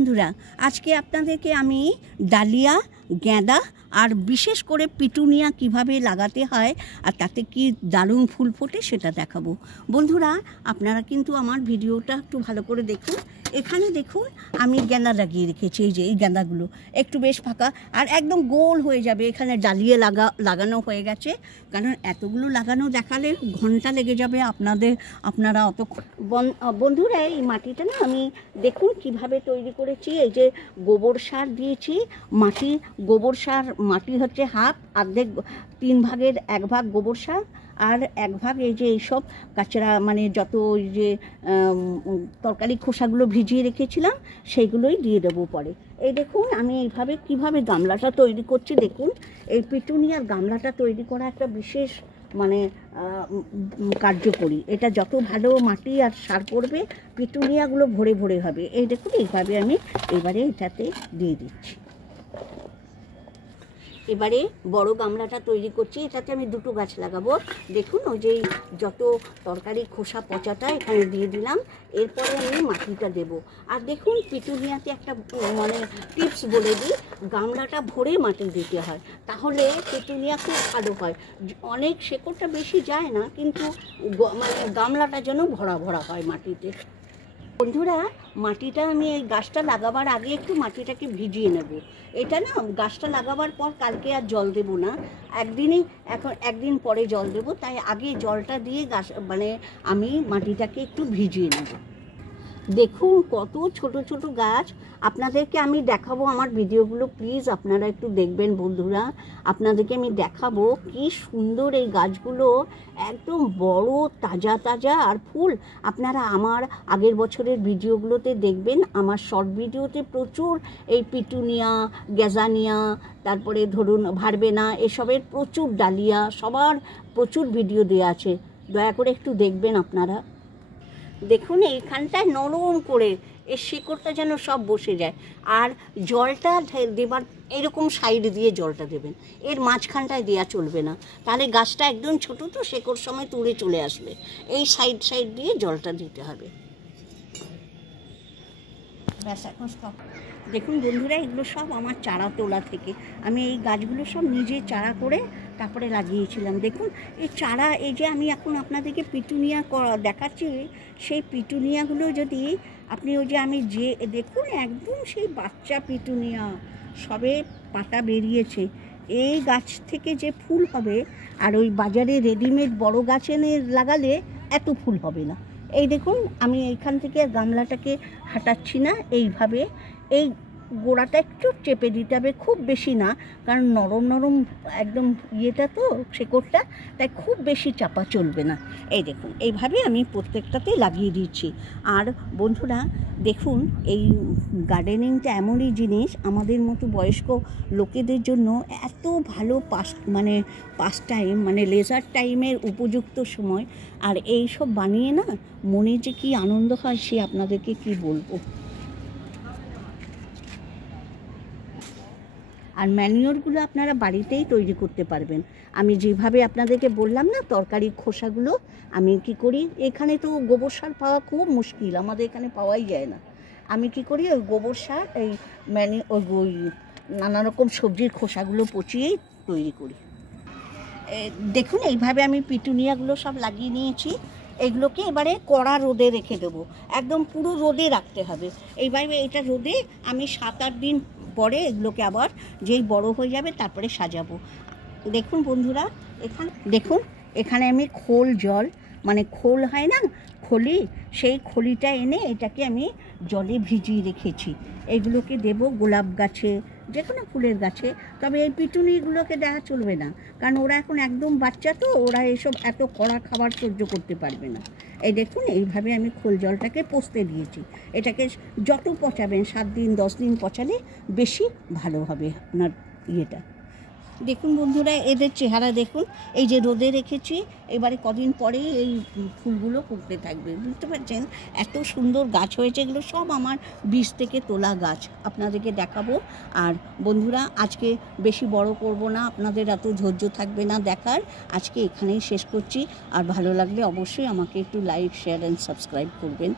বন্ধুরা আজকে আপনাদেরকে আমি ডালিয়া গেঁদা আর বিশেষ করে পিটুনিয়া কিভাবে লাগাতে হয় আর তাতে কি দারুণ ফুল ফোটে সেটা দেখাবো। বন্ধুরা আপনারা কিন্তু আমার ভিডিওটা একটু ভালো করে দেখুন। এখানে দেখুন আমি গেঁদা লাগিয়ে রেখেছি, এই যে এই গেঁদাগুলো একটু বেশ ফাঁকা আর একদম গোল হয়ে যাবে। এখানে ডালিয়া লাগানো হয়ে গেছে, কারণ এতগুলো লাগানো দেখালে ঘন্টা লেগে যাবে আপনারা অত। বন্ধুরা এই মাটিটা না আমি দেখুন কিভাবে তৈরি করেছি। এই যে গোবর সার দিয়েছি, গোবর সার মাটি হচ্ছে হাফ, অর্ধেক 3 ভাগের 1 ভাগ গোবর সার আর 1 ভাগ এই যে এইসব কাঁচরা মানে যত ওই যে তরকারি খোসাগুলো ভিজিয়ে রেখেছিলাম সেইগুলোই দিয়ে দেবো পরে। এই দেখুন আমি এইভাবে কিভাবে গামলাটা তৈরি করছি। দেখুন এই পিটুনিয়ার গামলাটা তৈরি করা একটা বিশেষ মানে কার্যকরী। এটা যত ভালো মাটি আর সার পড়বে পিটুনিয়াগুলো ভরে ভরে হবে। এই দেখুন এইভাবে আমি এবারে এটাতে দিয়ে দিচ্ছি। এবারে বড় গামলাটা তৈরি করছি, এটাতে আমি 2টো গাছ লাগাবো। দেখুন ওই যে যত তরকারি খোসা পচাটা এখানে দিয়ে দিলাম, এরপরে আমি মাটিটা দেব। আর দেখুন পিটুনিয়াতে একটা মানে টিপস বলে দিই, গামলাটা ভরে মাটি দিতে হয়, তাহলে পিটুনিয়া খুব ভালো হয়। অনেক শেকড়টা বেশি যায় না, কিন্তু মানে গামলাটা যেন ভরা ভরা হয় মাটিতে। বন্ধুরা মাটিটা আমি এই গাছটা লাগাবার আগে একটু মাটিটাকে ভিজিয়ে নেব। এটা না গাছটা লাগাবার পর কালকে আর জল দেব না, একদিন পরে জল দেব, তাই আগে জলটা দিয়ে গাছ মানে আমি মাটিটাকে একটু ভিজিয়ে নেব। দেখুন কত ছোট ছোট গাছ আপনাদেরকে আমি দেখাবো। আমার ভিডিওগুলো প্লিজ আপনারা একটু দেখবেন বন্ধুরা, আপনাদেরকে আমি দেখাবো কি সুন্দর এই গাছগুলো, একদম বড় তাজা তাজা আর ফুল। আপনারা আমার আগের বছরের ভিডিওগুলোতে দেখবেন, আমার শর্ট ভিডিওতে প্রচুর এই পিটুনিয়া, গ্যাজানিয়া, তারপরে ধরুন ভারবেনা, এসবের প্রচুর ডালিয়া, সবার প্রচুর ভিডিও দেওয়া আছে, দয়া করে একটু দেখবেন আপনারা। দেখুন এইখানটায় নরম করে এর শিকড়টা যেন সব বসে যায়। আর জলটা দেবার এরকম সাইড দিয়ে জলটা দেবেন, এর মাঝখানটায় দেওয়া চলবে না, তাহলে গাছটা একদম ছোটো তো শেকড় সময় তুলে চলে আসবে। এই সাইড দিয়ে জলটা দিতে হবে। ব্যাস এখন সব দেখুন বন্ধুরা এগুলো সব আমার চারা তোলা থেকে, আমি এই গাছগুলো সব নিজে চারা করে তারপরে লাগিয়েছিলাম। দেখুন এই চারা, এই যে আমি এখন আপনাদেরকে পিটুনিয়া দেখাচ্ছি, সেই পিটুনিয়াগুলো যদি আপনি ওই যে আমি যে দেখুন একদম সেই বাচ্চা পিটুনিয়া, সবে পাতা বেরিয়েছে। এই গাছ থেকে যে ফুল হবে আর ওই বাজারে রেডিমেড বড় গাছ এনে লাগালে এত ফুল হবে না। এই দেখুন আমি এইখান থেকে গামলাটাকে হাঁটাচ্ছি না, এইভাবে এই গোড়াটা একটু চেপে দিতে হবে, খুব বেশি না, কারণ নরম নরম একদম ইয়েটা তো শেকড়টা, তাই খুব বেশি চাপা চলবে না। এই দেখুন এইভাবে আমি প্রত্যেকটাতে লাগিয়ে দিচ্ছি। আর বন্ধুরা দেখুন এই গার্ডেনিংটা এমনই জিনিস, আমাদের মতো বয়স্ক লোকেদের জন্য এত ভালো পাস টাইম মানে লেজার টাইমের উপযুক্ত সময়। আর এই সব বানিয়ে না মনে যে কি আনন্দ হয় সে আপনাদেরকে কি বলবো। আর ম্যানিওরগুলো আপনারা বাড়িতেই তৈরি করতে পারবেন। আমি যেভাবে আপনাদেরকে বললাম না তরকারি খোসাগুলো আমি কি করি, এখানে তো গোবর সার পাওয়া খুব মুশকিল, আমাদের এখানে পাওয়াই যায় না। আমি কি করি ওই গোবর সার এই ওই নানা রকম সবজির খোসাগুলো পচিয়েই তৈরি করি। দেখুন এইভাবে আমি পিটুনিয়াগুলো সব লাগিয়ে নিয়েছি। এগুলোকে এবারে কড়া রোদে রেখে দেবো, একদম পুরো রোদে রাখতে হবে। এইভাবে এটা রোদে আমি 7-8 দিন পরে এগুলোকে আবার যেই বড় হয়ে যাবে তারপরে সাজাবো। দেখুন বন্ধুরা দেখুন এখানে আমি খোল জল মানে খোল হয় না খলি, সেই খলিটা এনে এটাকে আমি জলে ভিজিয়ে রেখেছি। এগুলোকে দেব গোলাপ গাছে, যে কোনো ফুলের গাছে, তবে এই পিটুনিগুলোকে দেওয়া চলবে না, কারণ ওরা এখন একদম বাচ্চা তো, ওরা এসব এত কড়া খাবার সহ্য করতে পারবে না। এই দেখুন এইভাবে আমি খোল জলটাকে পচতে দিয়েছি। এটাকে যত পচাবেন 7 দিন 10 দিন পচালে বেশি ভালো হবে আপনার ইয়েটা। দেখুন বন্ধুরা এদের চেহারা দেখুন, এই যে রোদে রেখেছি, এবারে কদিন পরে এই ফুলগুলো ফুটতে থাকবে, বুঝতে পারছেন এত সুন্দর গাছ হয়েছে। এগুলো সব আমার বীজ থেকে তোলা গাছ, আপনাদেরকে দেখাবো। আর বন্ধুরা আজকে বেশি বড় করব না, আপনাদের এত ধৈর্য থাকবে না দেখার, আজকে এখানেই শেষ করছি। আর ভালো লাগলে অবশ্যই আমাকে একটু লাইক শেয়ার অ্যান্ড সাবস্ক্রাইব করবেন।